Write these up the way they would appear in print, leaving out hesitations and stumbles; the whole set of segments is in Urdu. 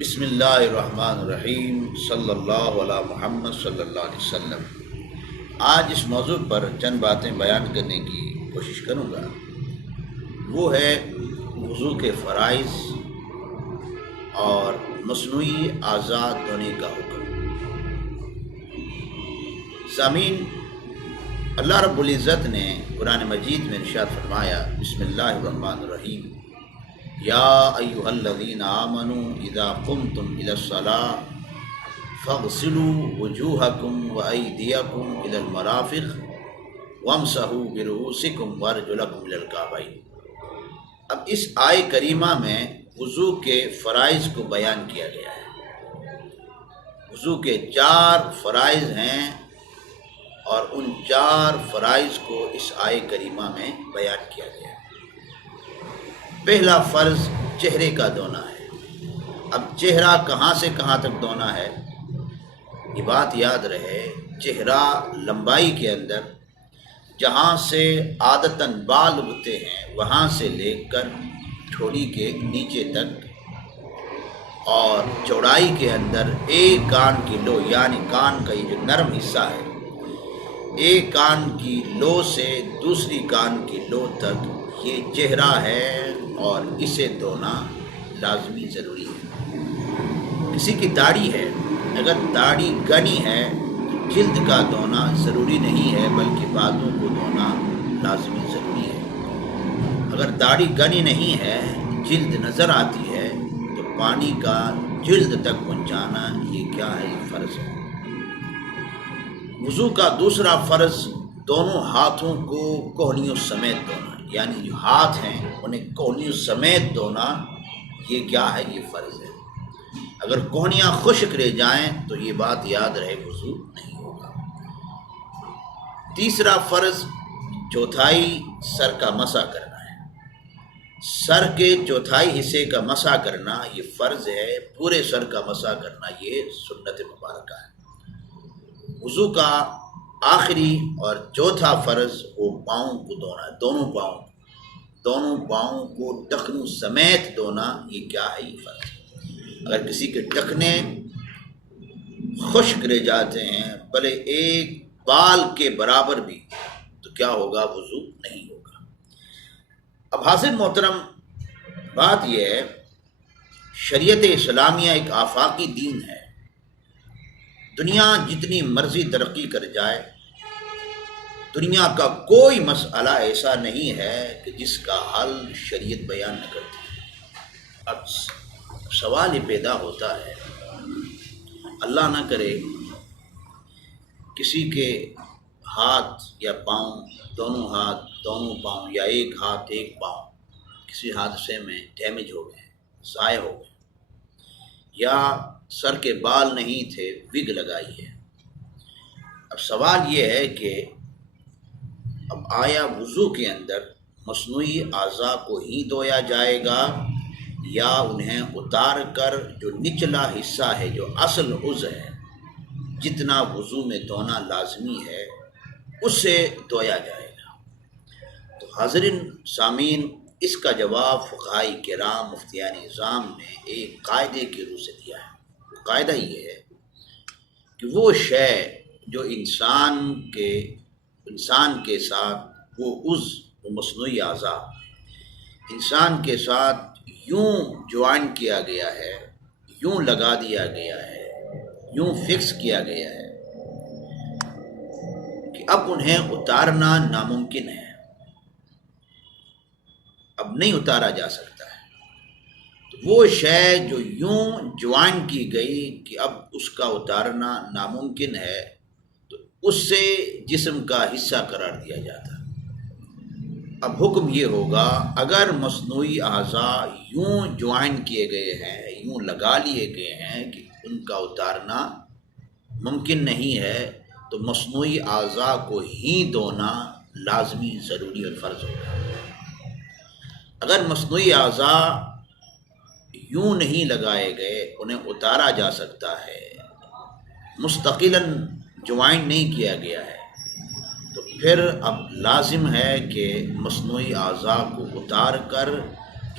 بسم اللہ الرحمن الرحیم صلی اللہ علی محمد صلی اللہ علیہ وسلم۔ آج اس موضوع پر چند باتیں بیان کرنے کی کوشش کروں گا۔ وہ ہے وضو کے فرائض اور مصنوعی اعضاء دھونے کا حکم۔ سامعین، اللہ رب العزت نے قرآن مجید میں ارشاد فرمایا، بسم اللہ الرحمن الرحیم، یا ایھا الذین آمنوا اذا قمتم الی الصلاۃ فاغسلوا وجوہکم وایدیکم الی المرافق وامسحوا برؤوسکم وارجلکم الی الکعبین۔ اب اس آیہ کریمہ میں وضو کے فرائض کو بیان کیا گیا ہے۔ وضو کے 4 فرائض ہیں اور ان 4 فرائض کو اس آیہ کریمہ میں بیان کیا گیا ہے۔ پہلا فرض چہرے کا دھونا ہے۔ اب چہرہ کہاں سے کہاں تک دھونا ہے، یہ بات یاد رہے، چہرہ لمبائی کے اندر جہاں سے عادتاً بال اگتے ہیں وہاں سے لے کر ٹھوڑی کے نیچے تک، اور چوڑائی کے اندر ایک کان کی لو، یعنی کان کا یہ جو نرم حصہ ہے، ایک کان کی لو سے دوسری کان کی لو تک یہ چہرہ ہے اور اسے دھونا لازمی ضروری ہے۔ کسی کی داڑھی ہے، اگر داڑھی گھنی ہے تو جلد کا دھونا ضروری نہیں ہے بلکہ بالوں کو دھونا لازمی ضروری ہے۔ اگر داڑھی گھنی نہیں ہے، جلد نظر آتی ہے تو پانی کا جلد تک پہنچانا یہ کیا ہے، یہ فرض ہے۔ وضو کا دوسرا فرض دونوں ہاتھوں کو کوہنیوں سمیت دھونا، یعنی جو ہاتھ ہیں انہیں کوہنیوں سمیت دھونا، یہ کیا ہے، یہ فرض ہے۔ اگر کوہنیاں خشک رہ جائیں تو یہ بات یاد رہے، وضو نہیں ہوگا۔ تیسرا فرض چوتھائی سر کا مسح کرنا ہے۔ سر کے چوتھائی حصے کا مسح کرنا یہ فرض ہے، پورے سر کا مسح کرنا یہ سنت مبارکہ ہے۔ وضو کا آخری اور چوتھا فرض وہ پاؤں کو دھونا ہے، دونوں پاؤں کو ٹخنوں سمیت دھونا، یہ کیا ہے، یہ فرض ہے۔ اگر کسی کے ٹخنے خشک رہ جاتے ہیں بھلے ایک بال کے برابر بھی، تو کیا ہوگا، وضو نہیں ہوگا۔ اب حاضر محترم، بات یہ ہے، شریعت اسلامیہ ایک آفاقی دین ہے۔ دنیا جتنی مرضی ترقی کر جائے، دنیا کا کوئی مسئلہ ایسا نہیں ہے کہ جس کا حل شریعت بیان نہ کرتی۔ اب سوال یہ پیدا ہوتا ہے، اللہ نہ کرے کسی کے ہاتھ یا پاؤں، دونوں ہاتھ دونوں پاؤں، یا ایک ہاتھ ایک پاؤں کسی حادثے میں ڈیمیج ہو گئے، ضائع ہو گئے، یا سر کے بال نہیں تھے، وگ لگائی ہے۔ اب سوال یہ ہے کہ اب آیا وضو کے اندر مصنوعی اعضاء کو ہی دھویا جائے گا، یا انہیں اتار کر جو نچلا حصہ ہے، جو اصل عضو ہے، جتنا وضو میں دھونا لازمی ہے، اس سے دھویا جائے گا؟ تو حاضرین سامعین، اس کا جواب فقہاء کرام مفتیان اعظام نے ایک قاعدے کے روح سے دیا ہے۔ قاعدہ یہ ہے کہ وہ شے جو انسان کے ساتھ، وہ عضو، وہ مصنوعی اعضاء انسان کے ساتھ یوں جوائن کیا گیا ہے، یوں لگا دیا گیا ہے، یوں فکس کیا گیا ہے کہ اب انہیں اتارنا ناممکن ہے، اب نہیں اتارا جا سکتا ہے۔ تو وہ شے جو یوں جوائن کی گئی کہ اب اس کا اتارنا ناممکن ہے، تو اس سے جسم کا حصہ قرار دیا جاتا ہے۔ اب حکم یہ ہوگا، اگر مصنوعی اعضاء یوں جوائن کیے گئے ہیں، یوں لگا لیے گئے ہیں کہ ان کا اتارنا ممکن نہیں ہے، تو مصنوعی اعضاء کو ہی دھونا لازمی، ضروری اور فرض ہوگا۔ اگر مصنوعی اعضاء یوں نہیں لگائے گئے، انہیں اتارا جا سکتا ہے، مستقلاً جوائن نہیں کیا گیا ہے، تو پھر اب لازم ہے کہ مصنوعی اعضاء کو اتار کر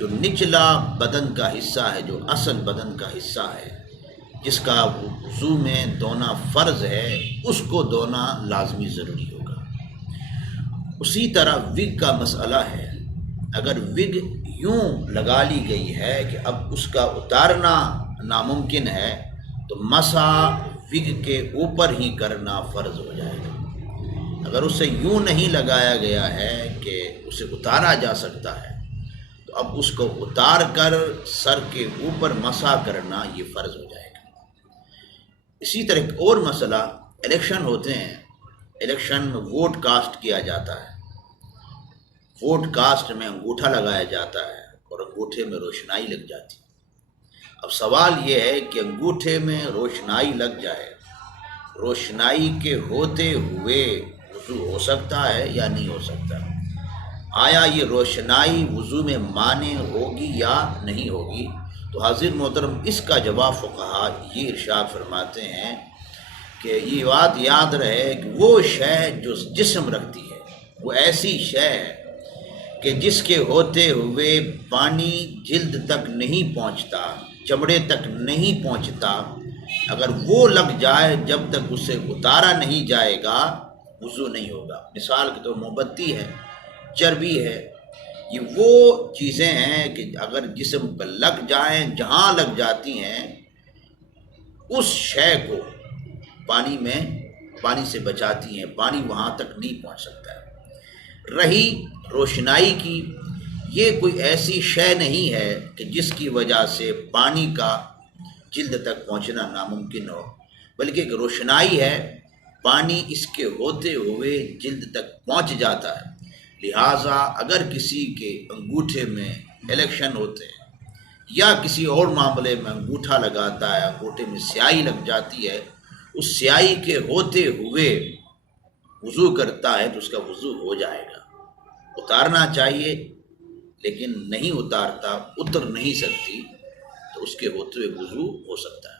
جو نچلا بدن کا حصہ ہے، جو اصل بدن کا حصہ ہے، جس کا وضو میں دھونا فرض ہے، اس کو دھونا لازمی ضروری ہوگا۔ اسی طرح وگ کا مسئلہ ہے، اگر وگ یوں لگا لی گئی ہے کہ اب اس کا اتارنا ناممکن ہے تو مسح وگ کے اوپر ہی کرنا فرض ہو جائے گا۔ اگر اسے یوں نہیں لگایا گیا ہے کہ اسے اتارا جا سکتا ہے تو اب اس کو اتار کر سر کے اوپر مسح کرنا یہ فرض ہو جائے گا۔ اسی طرح ایک اور مسئلہ، الیکشن ہوتے ہیں، الیکشن میں ووٹ کاسٹ کیا جاتا ہے، ووٹ کاسٹ میں انگوٹھا لگایا جاتا ہے اور انگوٹھے میں روشنائی لگ جاتی ہے۔ اب سوال یہ ہے کہ انگوٹھے میں روشنائی لگ جائے، روشنائی کے ہوتے ہوئے وضو ہو سکتا ہے یا نہیں ہو سکتا؟ آیا یہ روشنائی وضو میں مانع ہوگی یا نہیں ہوگی؟ تو حاضر محترم، اس کا جواب فقہا یہ ارشاد فرماتے ہیں کہ یہ بات یاد رہے کہ وہ شے جو جسم رکھتی ہے، وہ ایسی شے ہے کہ جس کے ہوتے ہوئے پانی جلد تک نہیں پہنچتا، چمڑے تک نہیں پہنچتا، اگر وہ لگ جائے جب تک اسے اتارا نہیں جائے گا وضو نہیں ہوگا۔ مثال کے طور موم بتی ہے، چربی ہے، یہ وہ چیزیں ہیں کہ اگر جسم پر لگ جائیں، جہاں لگ جاتی ہیں اس شے کو پانی سے بچاتی ہیں، پانی وہاں تک نہیں پہنچ سکتا ہے۔ رہی روشنائی کی، یہ کوئی ایسی شے نہیں ہے کہ جس کی وجہ سے پانی کا جلد تک پہنچنا ناممکن ہو، بلکہ ایک روشنائی ہے، پانی اس کے ہوتے ہوئے جلد تک پہنچ جاتا ہے۔ لہٰذا اگر کسی کے انگوٹھے میں الیکشن ہوتے ہیں یا کسی اور معاملے میں انگوٹھا لگاتا ہے، انگوٹھے میں سیاہی لگ جاتی ہے، اس سیاہی کے ہوتے ہوئے وضو کرتا ہے تو اس کا وضو ہو جائے گا۔ اتارنا چاہیے لیکن نہیں اتارتا، اتر نہیں سکتی، تو اس کے ہوتے ہوئے وضو ہو سکتا ہے۔